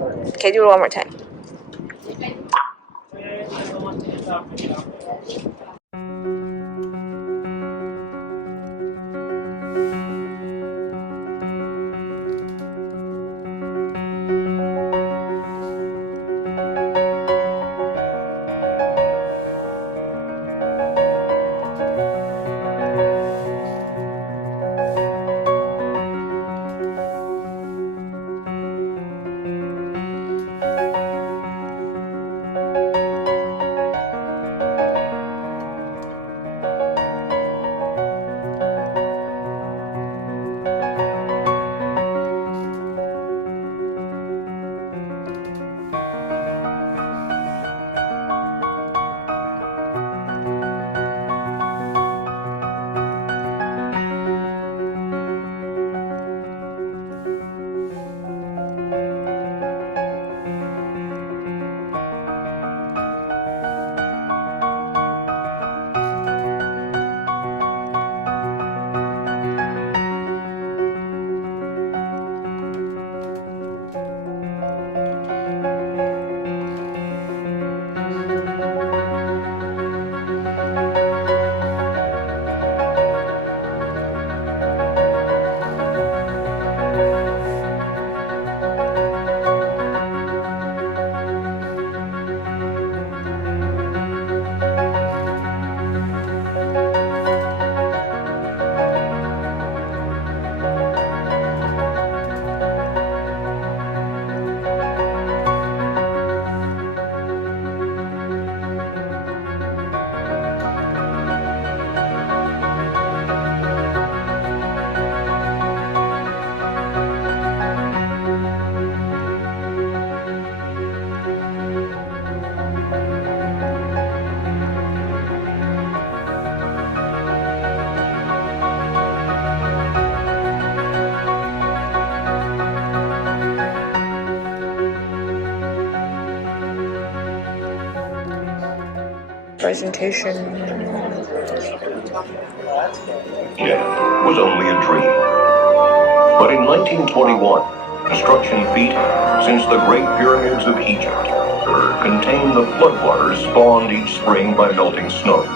Okay, do it one more time. Presentation. Death was only a dream. But in 1921, destruction feet since the Great Pyramids of Egypt contain the floodwaters spawned each spring by melting snows.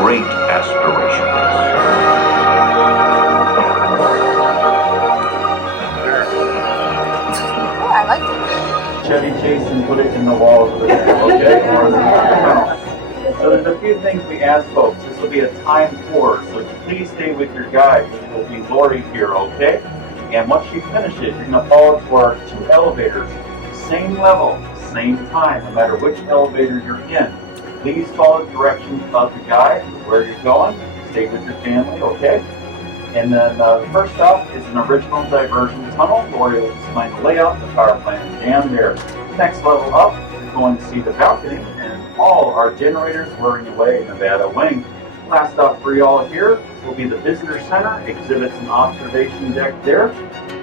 Great aspirations. I like it. Chevy Chase and put it in the walls of the okay? Or in the house. So there's a few things we ask folks. This will be a timed tour, so please stay with your guide, which will be Lori here, okay? And once she finishes, you're going to follow to our 2 elevators. Same level, same time, no matter which elevator you're in. Please follow directions of the guide, where you're going. Stay with your family, okay? And then the first stop is an original diversion tunnel. Lori will explain the layout, the power plant jam there. Next level up, you're going to see the balcony and all our generators whirring away Nevada wing. Last stop for y'all here will be the visitor center, exhibits and observation deck there.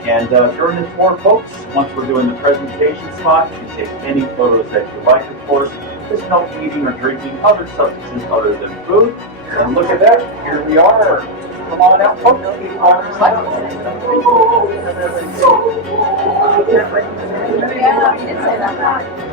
And during the tour, folks, once we're doing the presentation spot, you can take any photos that you like, of course. There's no eating or drinking other substances other than food. And look at that, here we are. Come on out, folks. Keep on your side. Yeah, he did say that.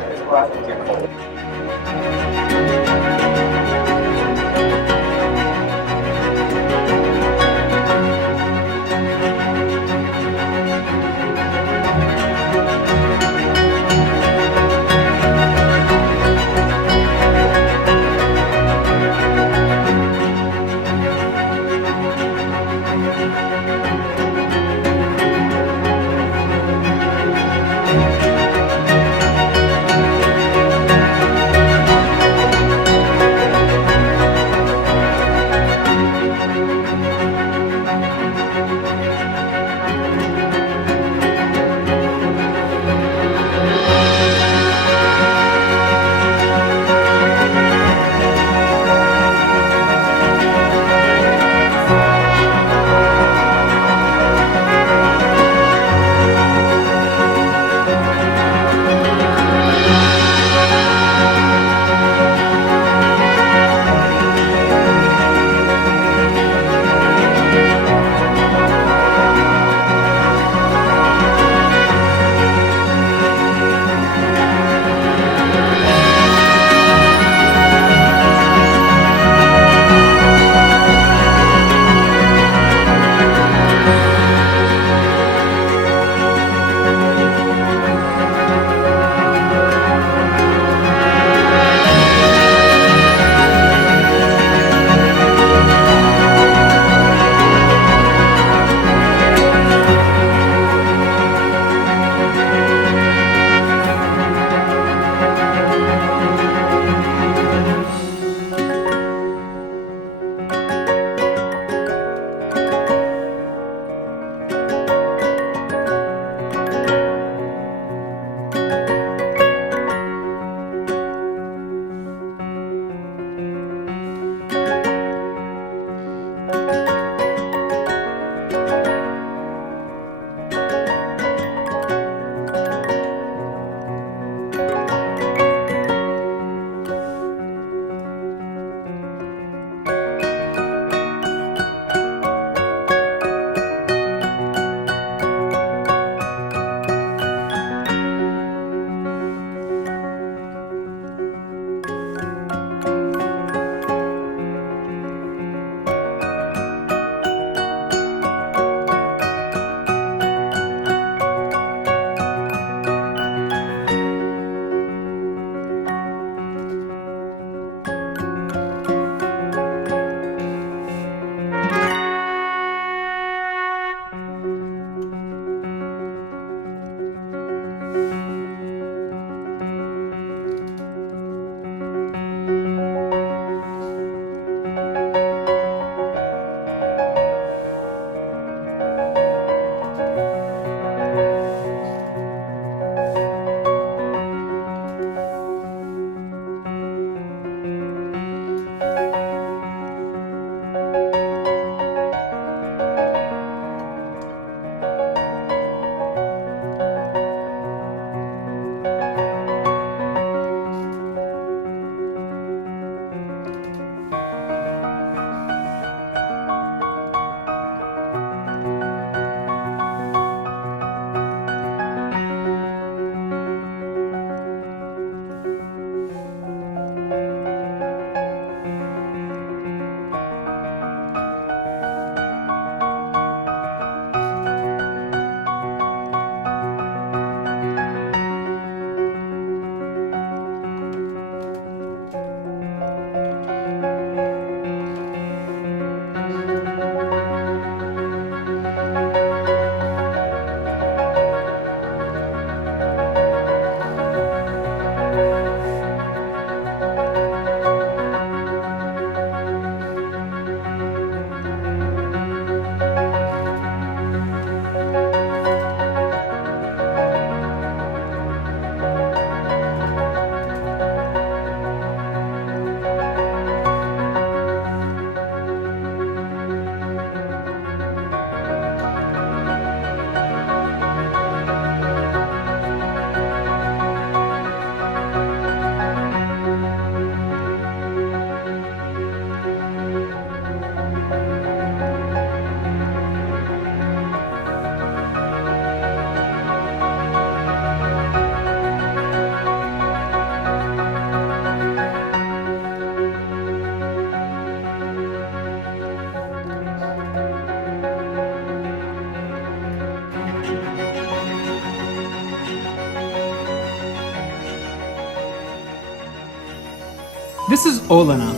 This is Olena.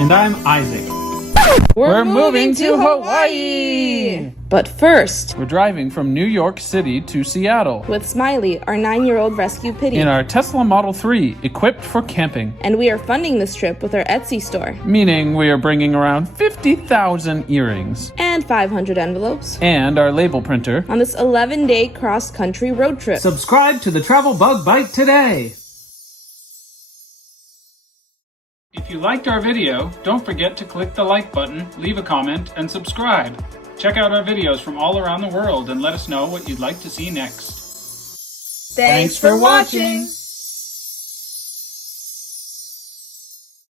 And I'm Isaac. We're moving to Hawaii! But first, We're driving from New York City to Seattle with Smiley, our 9-year-old rescue pitty. in our Tesla Model 3, equipped for camping. And we are funding this trip with our Etsy store. Meaning we are bringing around 50,000 earrings. And 500 envelopes. And our label printer. On this 11-day cross-country road trip. Subscribe to the Travel Bug Bite today! If you liked our video, don't forget to click the like button, leave a comment, and subscribe. Check out our videos from all around the world and let us know what you'd like to see next. Thanks for watching!